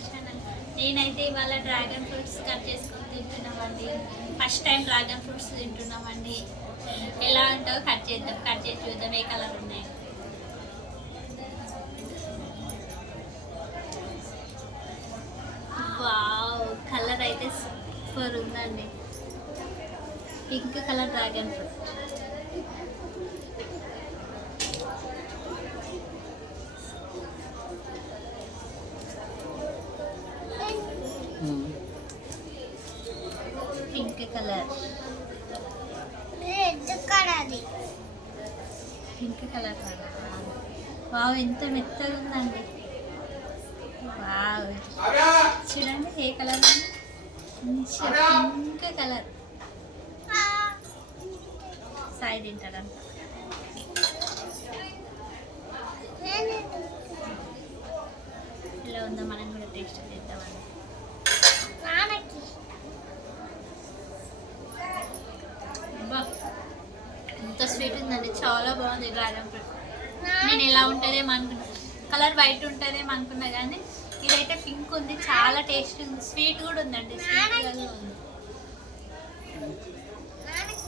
Our channel. నేనైతే ఇవాళ dragon fruits cut చేసుకొని తింటున్నామండి. ఫస్ట్ టైం డ్రాగన్ ఫ్రూట్స్ తింటున్నామండి. ఎలా ఉంటావో కట్ చేద్దాం, కట్ చేసి చూద్దాం ఏ కలర్ ఉన్నాయి. వావ్, కలర్ అయితే సూపర్ ఉందండి. Pink colour dragon fruit. Pink colour, pink colour. Wow, ఎంత మెత్తగా ఉందండి. వావ్, చూడండి ఏ కలర్ ఉంది. Pink colour. సాయి తింటాడంట. ఇలా ఉందో మనం కూడా టేస్ట్ చేద్దామండి. ఎంత స్వీట్ ఉందండి, చాలా బాగుంది డ్రాగన్ ఫ్రూట్. నేను ఎలా ఉంటుందేమో అనుకున్నా, కలర్ వైట్ ఉంటుందేమో అనుకున్నా, కానీ ఇదైతే పింక్ ఉంది. చాలా టేస్ట్ ఉంది, స్వీట్ కూడా ఉందండి. స్వీట్ ఉంది.